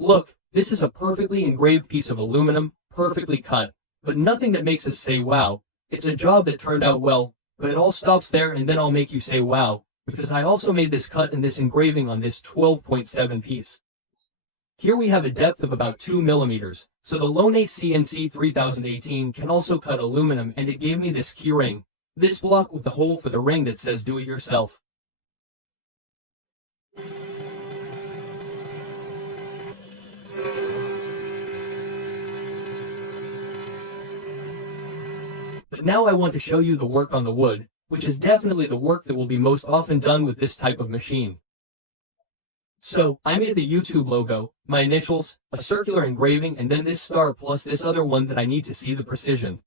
Look, this is a perfectly engraved piece of aluminum, perfectly cut, but nothing that makes us say wow. It's a job that turned out well, but it all stops there and then I'll make you say wow, because I also made this cut and this engraving on this 12.7 piece. Here we have a depth of about 2 millimeters, so the Lunyee CNC 3018 can also cut aluminum, and it gave me this key ring, this block with the hole for the ring that says do it yourself. But now I want to show you the work on the wood, which is definitely the work that will be most often done with this type of machine. So, I made the YouTube logo, my initials, a circular engraving, and then this star plus this other one that I need to see the precision.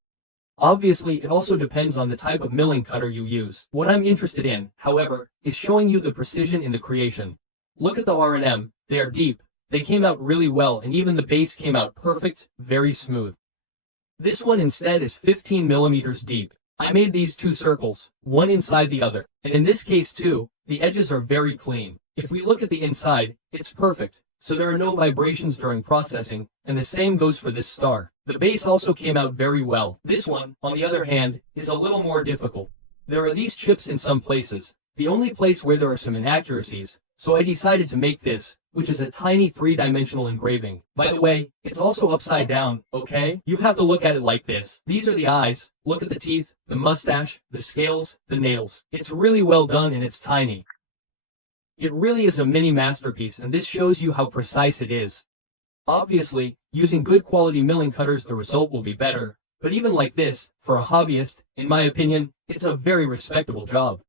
Obviously, it also depends on the type of milling cutter you use. What I'm interested in, however, is showing you the precision in the creation. Look at the R&M, they are deep, they came out really well, and even the base came out perfect, very smooth. This one instead is 15 millimeters deep. I made these two circles, one inside the other, and in this case too, the edges are very clean. If we look at the inside, it's perfect, so there are no vibrations during processing, and the same goes for this star. The base also came out very well. This one, on the other hand, is a little more difficult. There are these chips in some places, the only place where there are some inaccuracies, so I decided to make this, which is a tiny 3-dimensional engraving. By the way, it's also upside down, okay? You have to look at it like this. These are the eyes, look at the teeth, the mustache, the scales, the nails. It's really well done and it's tiny. It really is a mini masterpiece, and this shows you how precise it is. Obviously, using good quality milling cutters the result will be better, but even like this, for a hobbyist, in my opinion, it's a very respectable job.